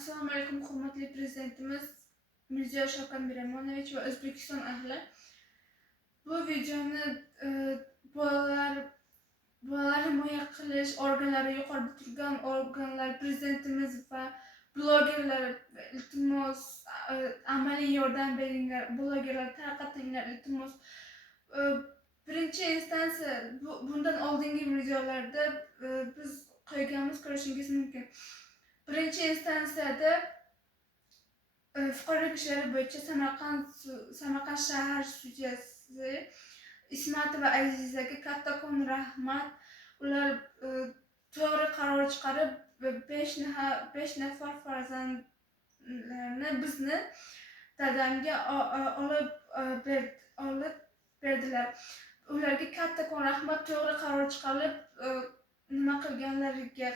Assalomu alaykum, hurmatli prezidentimiz Mirziyoyev Shavkat Miromonovich va O'zbekiston ahli. Bu videoni bolalar himoya qilish organlari, yuqorida turgan organlar, prezidentimiz va blogerlar, iltimos amaliy yordam beringlar, blogerlar tarqatinglar, iltimos. Birinchi instansiya bundan oldingi videolarda biz qo'yganmiz, ko'rishingiz mumkin. Birinchi instansiyada fuqarolik ishlari bo'yicha Samarqand shahar sudyasi Ismatova Azizaga kattakon rahmat. Ular to'g'ri qaror chiqarib 5 nafar farzandlarni bizni dadamga olib berdilar. Ularga kattakon rahmat, to'g'ri qaror chiqarib nima qilganlariga,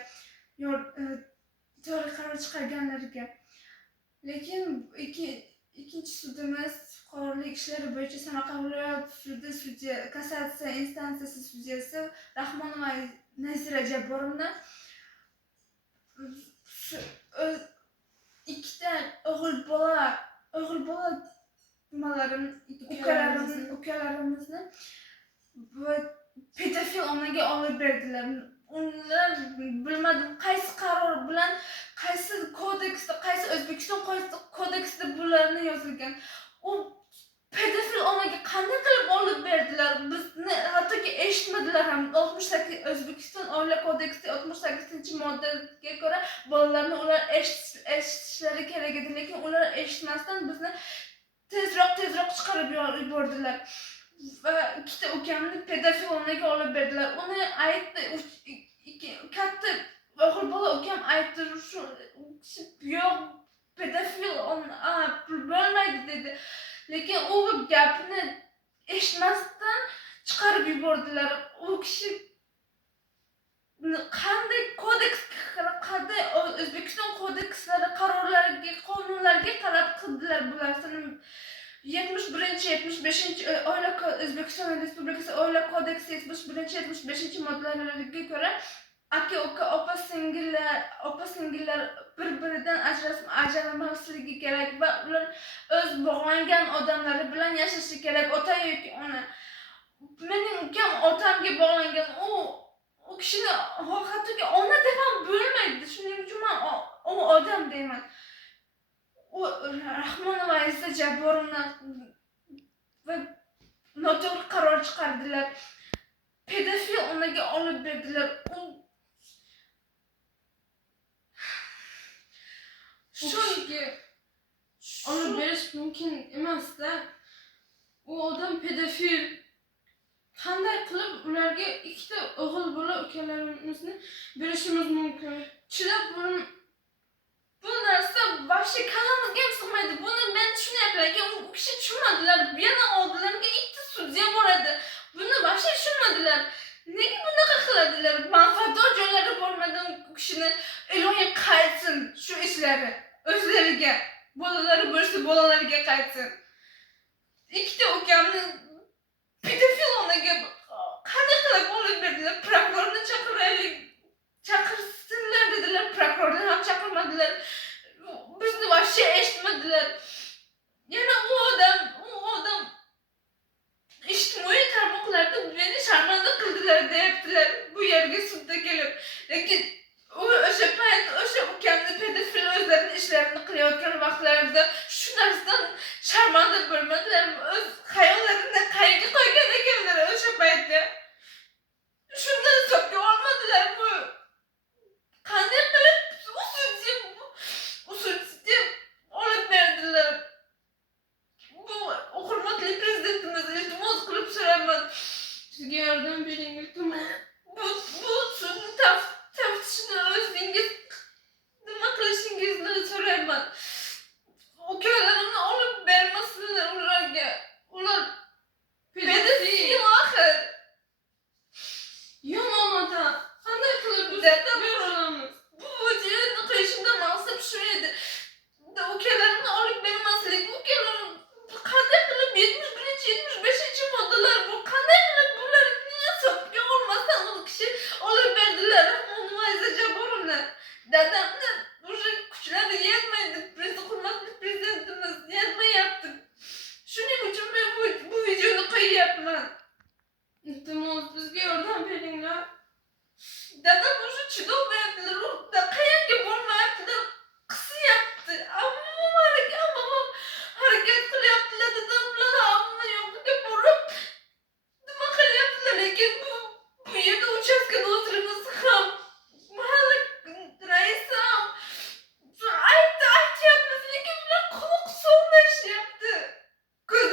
to'g'ri qaror chiqarganlariga. Lekin ikkinchi sudimiz fuqarolik ishlari bo'yicha Samarqand viloyat sudi kassatsiya instansiyasi sudyasi Rahmonova Nazira Jabborovna ikkita o'g'il bola ukalarimizni pedofil onaga olib berdilar. Ular bilmadim qaysi qaror bilan, qaysi kodeksda, qaysi O'zbekiston kodeksida bularni yozilgan. U pedofil onaga qanday qilib olib berdilar? Bizni hattoki eshitmadilar ham. 68 O'zbekiston oila kodeksi 68-moddaga ko'ra bolalarni ular eshitishlari kerak edi, lekin ular eshitmasdan bizni tezroq chiqarib yubordilar. Va ikkita ukamni pedofil onaga olib berdilar. Uni aytdi, katta o'g'il bola ukam aytdi, shu yo'q, pedofil bo'lmaydi dedi. Lekin u gapni eshitmasdan chiqarib yubordilar. U kishi qanday O'zbekiston kodekslari, qarorlariga, qonunlarga qarab qildilar bularni. 71-75 O'zbekiston Respublikasi Oila kodeksi 71-75 ko'ra aka uka, opa singillar bir-biridan ajralmasligi kerak va ular o'z bog'langan odamlari bilan yashashi kerak. Ota yoki ona. Mening ukam otamga bog'langan. U kishini hattoki ona deb ham bo'lmaydi. Shuning uchun men u odam deyman. U Rahmonova Aziza Jabborovna va noto'g'ri qaror chiqardilar. Pedofil onaga olib berdilar. Shunga olib berish mumkin emas-da. U odam pedofil. Qanday qilib ularga ikkita o'g'il bola ukalarimizni berishimiz mumkin? Chidab bu narsa vaqti kalamizga ham sig'maydi. Buni men tushunyapman, lekin u kishi tushunmadilar. Yana oldilariga ikkita sudya boradi. Buni vaqti tushunmadilar. Nega bunaqa qiladilar? Manfaatdor joylari bo'lmadi u kishini. Iloyim qaytsin shu ishlari. O'zlariga, bolalari bo'lsa bolalariga qaytsin. Ikkita ukamni pedofil onaga qanday qilib olib berdilar? Prokurorni chaqirsinlar dedilar. Prokurorni ham chaqirmadilar. Bizni vaqti eshitmadilar. Yana u odam ijtimoiy tarmoqlarda meni sharmanda qildilar deyaptilar bu yerga sudda kelib. Lekin o'sha payt o'sha ukamni pedofil o'zlarini ishlarini qilayotgan vaqtlarida shu narsadan sharmanda bo'lmadilar. O'z xayollarini qayerga qo'ygan ekanlar o'sha paytda. Shundan hisobga olmadilar. Bu qanday qilib sudga olib berdilar? Bu hurmatli prezidentimiz, iltimos qilib so'raman. Sizga yordam bering, iltimos. Bu sudni taftishini o'zingiz nima qilishingizni so'rayman. Ukalarimni olib bermasinlar ularga. yetmedi. Hurmatli prezidentimiz yetmayapti. Shuning uchun men bu videoni qo'yyapman. Iltimos bizga yordam beringlar. Dadam o'sha chidolmayaptilar. Qayerga bormayaptilar. Qisyapti. Ammam harakat qilyaptilar. Dadam bilan hamma yoqqa borib nima qilyaptilar. Lekin bu yerda uchastka nozirimiz ham mahalla raisi ham aytyapmiz, lekin ular quloq solmayapti. Ko'z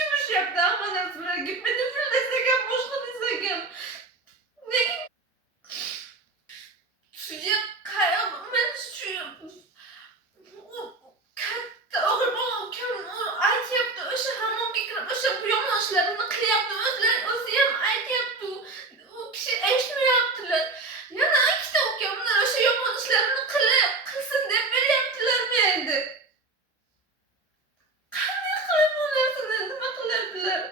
yumishyapti hamma narsalarga. Pedofil desak ham boshqa desak ham. Lekin men shu katta o'g'il ukam aytyapti, o'sha hammomga kirib o'sha yomon ishlarini qilyapti. O'zi ham aytyapti. U kishi eshitmayaptilar. Yana ikkita ukamlar o'sha yomon ishlarini qilsin deb beryaptilarmi endi? Qanday qilib bu narsani nima qilyaptilar?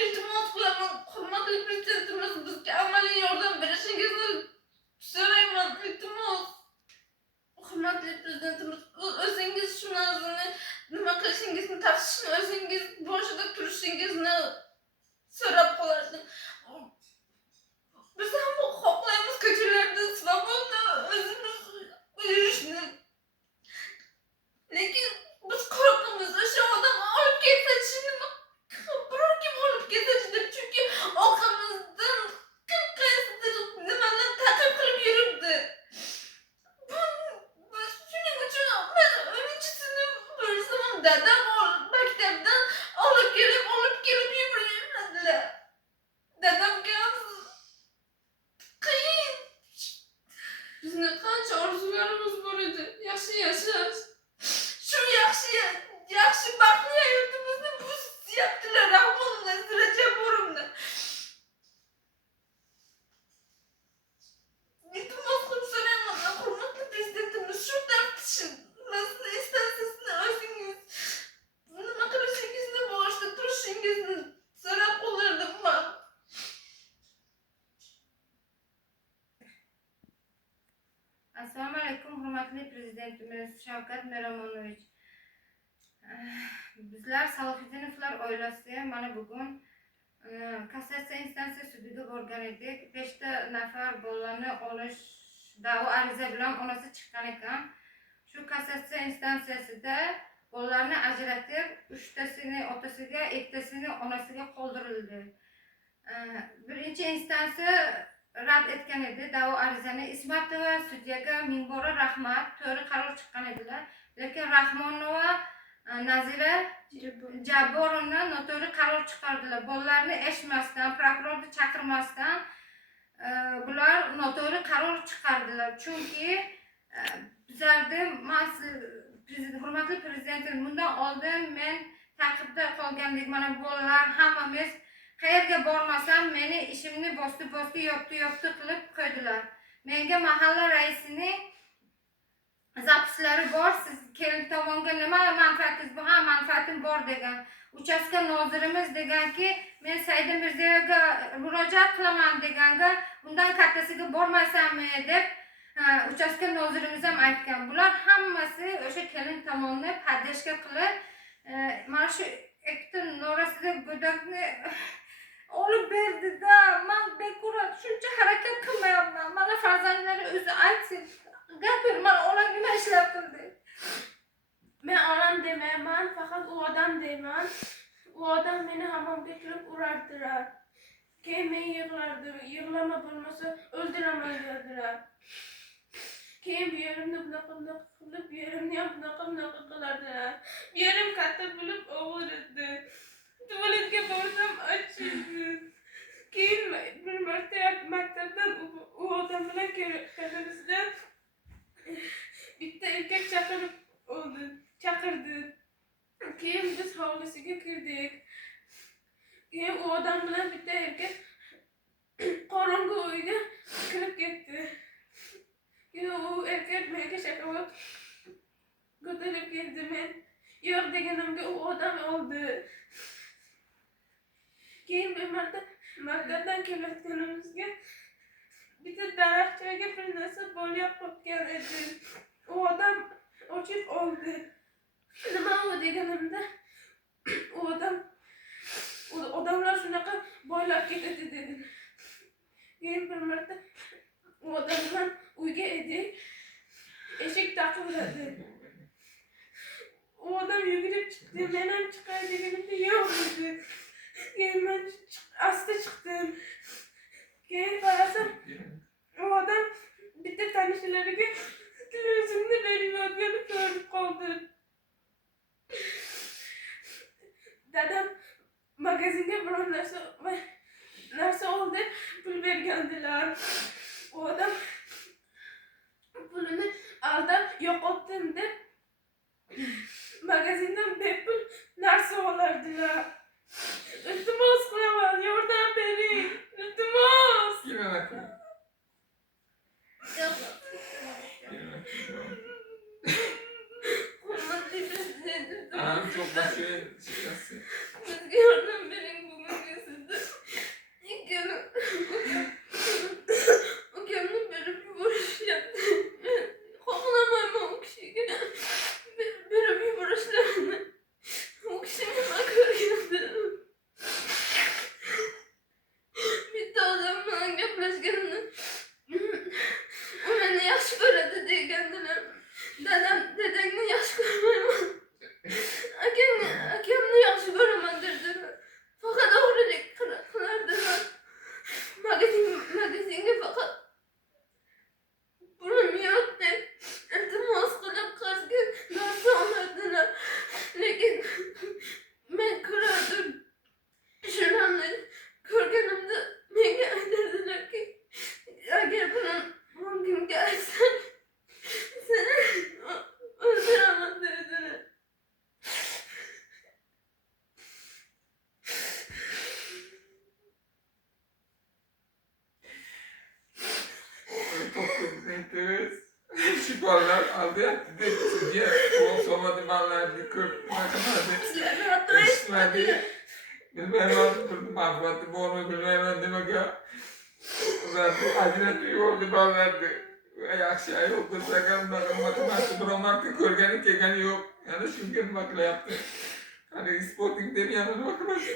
Iltimos qilaman, hurmatli prezidentimiz, bizga amaliy yordam berishingizni so'rayman. Iltimos. Hurmatli prezidentimiz, o'zingiz shu narsani nima qilishingizni, tafsishni o'zingiz boshida turishingizni so'rab qolardim. Biz ham xohlaymiz ko'chalarda svobodno o'zimiz yurishni. Lekin biz qo'rqamiz, o'sha odam olib ketsa biror kim olib ketsa deb, chunki orqamizdan kim qaysidir nimalar ta'qib qilib yuribdi. Shuning uchun men 10-sinf bo'lsam dadam maktabdan olib kelib yuradilar. Dadamga qiyin. Bizni qancha orzularimiz bor edi, yaxshi yashash. Shu yaxshi baxtli hayotimizni buzyaptilar. Rahmonlar, Sirajaborimni. Iltimos qilib so'rayman, hurmatli prezidentimiz, shu tartibimizni istansizmi o'zingiz nima qilishingizni, boshida turishingizni so'rab qolardim men. Assalomu alaykum, hurmatli prezidentimiz Shavkat Miromonovich. Bizlar Salohiddinovlar oilasi mana bugun kassatsiya instansiya sudiga borgan edik. 5 nafar bolani olish da'vo ariza bilan onasi chiqqan ekan. Shu kassatsiya instansiyasida bolalarni ajratib, 3tasini otasiga, 2tasini onasiga qoldirildi. Birinchi instansiya rad etgan edi da'vo arizani. Ismatova sudyaga ming bora rahmat, to'g'ri qaror chiqqan edilar. Lekin Rahmonova Nazira Jabborovna noto'g'ri qaror chiqardilar. Bolalarni eshitmasdan, prokurorni chaqirmasdan bular noto'g'ri qaror chiqardilar. Chunki bizlarda hurmatli prezidentim, bundan oldin men ta'qibda qolgandik. Mana bolalar hammamiz qayerga bormasam meni ishimni bosdi yopdi qilib qo'ydilar. Menga mahalla raisining zapislari bor, siz kelin tomonga nima manfaatingiz bor? Ha, manfaatim bor degan. Uchastka nozirimiz deganki, men Saida Mirziyoyevga murojaat qilaman deganga, bundan kattasiga bormaysanmi deb uchastka nozirimiz ham aytgan. Bular hammasi o'sha kelin tomonni paddeshka qilib, mana shu ikkita norasida go'dakni olib berdi-da, men bekurat shuncha harakat qilmayapman. Mana farzandlari o'zi aytsin. Gapir, men onam nima ishlab qildi? Men onam demayman, faqat u odam deyman. U odam meni hammomga kirib urardilar. Keyin men yig'lardim, yig'lama bo'lmasa o'ldiraman derdilar. Keyin bu yerimni bunaqa qilib, bu yerimni ham bunaqa qilardilar. Bu yerim katta bo'lib og'ridi. Tuvaletga borsam achiydi. Keyin bir marta maktabdan u odam bilan kelganimizda bitta erkak chaqirdi. Keyin biz hovlisiga kirdik. Keyin u odam bilan bitta erkak qorong'u uyga kirib ketdi. Keyin u erkak menga shokolad ko'tarib keldi. Men yo'q deganimga u odam oldi. Keyin bir marta maktabdan kelayotganimizga bitta daraxtchaga bir narsa boyab qo'ygan edi. U odam ochib oldi. Nima u deganimda u odamlar shunaqa boylab ketadi dedim. Keyin bir marta u odam bilan uyga edik. Eshik taqilladi. U odam yugurib chiqdi. Men ham chiqay deganimda yo'q dedi. Keyin men asta chiqdim. Keyin qarasam u odam bitta tanishlariga televizorni berayotganini ko'rib qoldim. Dadam magazinga biror narsa ol deb pul bergandilar. U odam pulini aldab yo'qotdim deb magazindan bepul narsa olardilar. Iltimos qilaman, yordam bering. Iltimos. Hurmatli prezident, Çok başı çıkası. bizga yordam bering bugungi sizda. Ukamni berib yuborishyapti. Xohlamayman u kishiga berib yuborishlarini. U kishi nima ko'rgandi? Bitta odam bilan gaplashganini u meni yaxshi ko'radi degandilar. Dadangni yaxshi ko'rmayman. Akamni yaxshi ko'raman dedilar. Faqat o'g'rilik qilardilar. Magazinga faqat pulim yo'q deb iltimos qilib qarzga narsa olardilar. Lekin men ko'rardim. Shularni ko'rganimda menga aytadilarki, agar bilan kimga aytsang seni o'ldiraman dedilar. Toplantıdayız. Şiparlar aldı yaptı. Diye soğumadı mallardı. Kırpmadı. Sizlarni hatto İşmedi. Bilmem mahvatı boğulmu bilmem demek ya. Zaten acile oldu mallardı. Yaxshi ayol qilsagan matematik romantik ko'rgani kelgani yo'q. Yana shunga nima qilyapti? Qani sporting deb yana nima qiladi?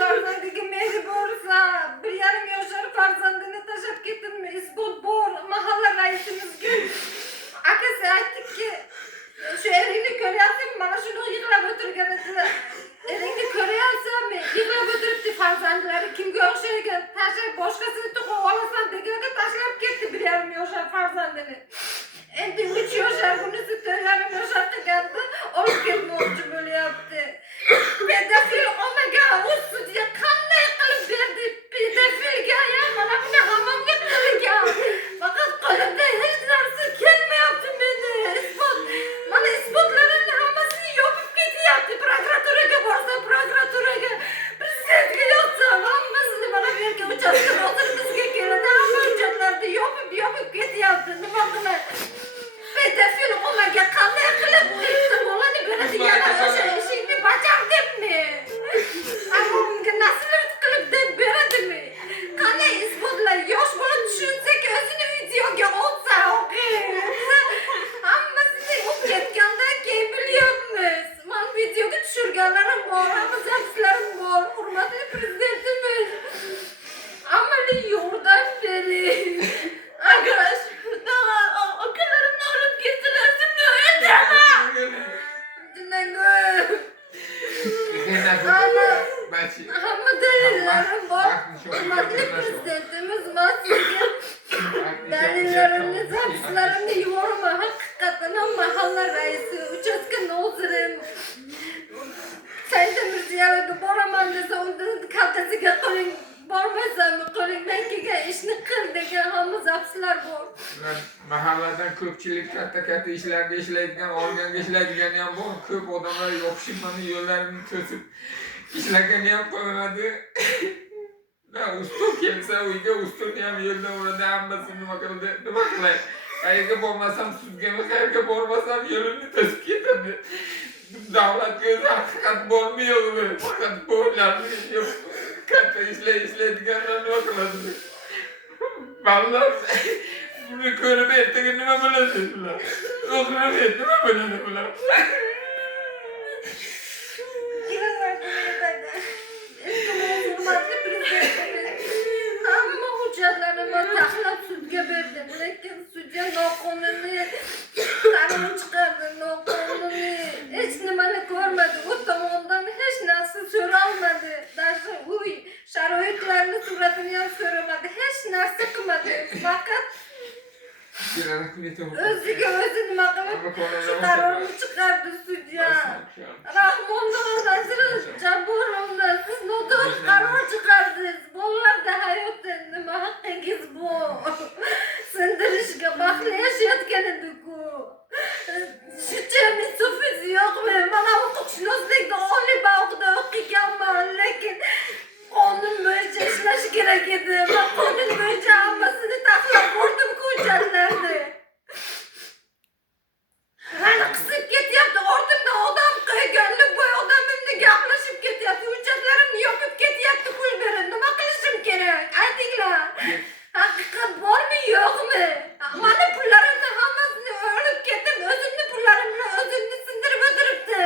Farzandiga mehri bo'lsa, 1,5 yoshlar farzandini tashlab ketdimmi? Isbot bor. Mahalla raisimizga akasi aytdiki, shu eringni ko'ryapsizmi? Mana shuni yig'lab o'tirgan edilar. Eringni ko'ryapsanmi? Yig'lab o'tiribdi farzandlari kimga o'xshaygan? Tashlab boshqasini tug'ib olasan deganda tashlab ketdi 1,5 yoshlar farzandini. Endi 3 yoshlar bunisi 4,5 yoshlar qilganda olib ketmoqchi bo'lyapti. Pedofil olmagan u sudya qanday qilib berdi? Pedofilga ya mana buni hammomga qilgan. Faqat qo'limda hech narsa kelmayapti meni. Mana isbotlarimni hammasini yopib ketyapti. Prokuraturaga borsam, prokuraturaga, prezidentga yotsam, hammasini mana bu yerga uchastka hozir bizga keladi. Hamma hujjatlarni yopib ketyapti. Nima qilay? Pedofil olmagan qanday qilib bolani beradi? Yana o'sha ishingni bajardimmi? Hammomga nasl qilib deb beradimi? Qanday isbotlar? Yosh bola tushunsak o'zini videoga olsa, hammasini o'qib ketgandan keyin bilyapmiz. Men videoga tushirganlarim bor, hamma zapislarim bor. Hurmatli prezidentimiz, amaliy yordam bering. Agar akalarimni olib ketsalar, sizni o'ldiraman. Hamma dalillarim bor. Hurmatli prezidentimiz, men sizga dalillarimni, zapislarimni yuboraman. Haqiqatan ham mahalla raisi, uchastka nozirim Saida Mirziyoyevga boraman desa, undan kaltasiga qo'ling, bormaysanmi? Qo'lingdan kelgan ishni qil degan hamma zapislar bor. Mahalladan ko'pchilik katta ishlarda ishlaydigan, organga ishlaydigani ham bor. Ko'p odamlar yopishib mana yo'llarini to'sib ishlagani ham qo'yadi. Ustun kelsa uyga ustuni ham yo'ldan uradi, hammasini nima qildi? Nima qilay? Qayerga bormasam sudgami, qayerga bormasam yo'limni to'sib ketadi. Davlatga o'zi haqiqat bormi yo'qmi? Faqat bo'ylarni katta ishlaydiganlar nima qiladi? Vallahi bunu ko'rib ertaga nima bo'ladi bular? O'qib nima bo'ladi bular? Hurmatli prezidentimiz hamma hujjatlarini taxlab sudga berdi. Lekin sudya noqonuniy qaror chiqardi, noqonuniy hech nimani ko'rmadi. U tomonidan hech narsa so'ralmadi. Даже uy sharoitlarini suratini ham so'ramadi. Hech narsa qilmadi. Faqat o'ziga o'zi nima qilib shu qarorni chiqardi sudya. Rahmondan Nazir Jaburovna, siz noto'g'ri qaror chiqardingiz. Bolalarda hayotda nima haqqingiz bu? Sindirishga baxtli yashayotgan edi-ku. Shuncha insofingiz yo'qmi? Mana huquqshunoslikda oliy bog'da o'qiganman, lekin qonun bo'yicha ishlash kerak edi. Men qonun bo'yicha hammasini tahlil ko'rdim-ku hujjatlarni. Mani qisib ketyapti, ortimda odam qo'yganli bo'y odamimni gaplashib ketyapti, hujjatlarimni yopib ketyapti, pul berib. Nima qilishim kerak? Aytinglar. Haqiqat bormi, yo'qmi? Mani pullarimni hammasini o'lib ketdim, o'zimni pullarimni o'zimni sindirib o'tiribdi.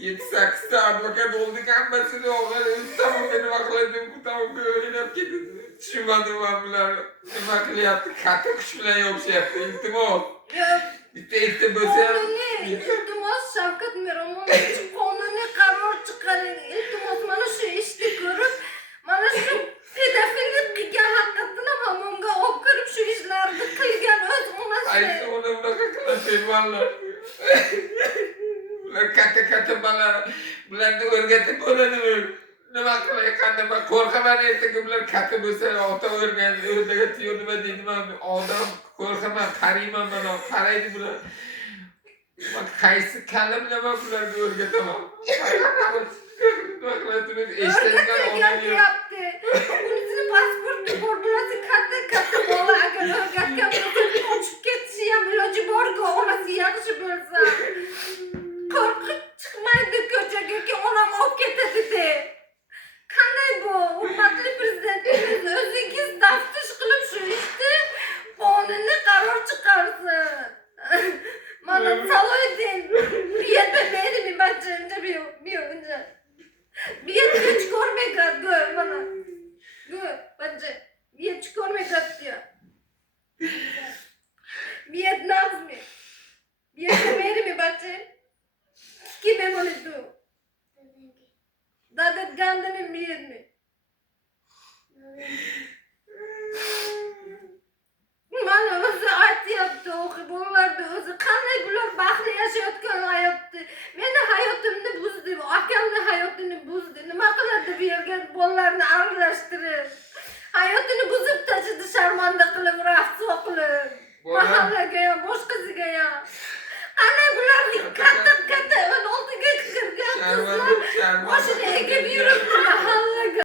7-8 ta advokat oldik, hammasini olib, tamomga nima qiladi, bu tamomga o'ylab ketdi. Tushunmadim men bular nima qilyapti, katta kuch bilan yopishyapti. Iltimos. Bitta bo'lsa ham Iltimos Shavkat Miromonovich qonuniy qaror chiqaring. Iltimos mana shu ishni ko'rib, mana shu pedofillik qilgan haqiqatdan hammomga olib kirib shu ishlarni qilgan o'z onasi. qaysi ona bunaqa qiladi vallahi. Bular katta bolalar, bularni o'rgatib bo'ladimi? Nima qilay, qanday men qo'rqaman ertaga bular katta bo'lsa, ota o'rgan, o'rdaga tiyo nima deydiman, odam qo'rqaman, qarayman mana, qaraydi bular. Men qaysi kalla bilan men bularga o'rgataman. Nima qilasiniz, eshitadigan odam yo'q. Yaptı. Unisini pasportni ko'rdirasi katta bola agar o'rgatgan bo'lsa, qochib ketishi ham iloji bor-ku, onasi yaxshi bo'lsa. Qo'rqib chiqmaydi ko'chaga, onam olib ketadi. Qanday bu? Hurmatli prezidentimiz, o'zingiz taftish qilib shu ishni qonuniy qaror chiqarsin. Mana Saloydin, bir yerda berimi bachimda biyo'nja. Bir yerda hech ko'rmagan, mana. Bachim, bir yerda ko'rmagan diyor. Bir yerda nazmi. Bir yerda berimi bachim. Kim emolidu? Dadat gandini miyermi? Mana o'zi aytyapti, bolalarda o'zi qanday bular baxtli yashayotgan hayotni. Meni hayotimni buzdi, akamni hayotini buzdi. Nima qiladi bu yerga bolalarni aralashtirib? Hayotini buzib tashladi, sharmanda qilib, rafso qilib. Mahallaga ham, boshqasiga ham. Qanday bularni katta 16 ga kirgan qizlar mashina egib yurib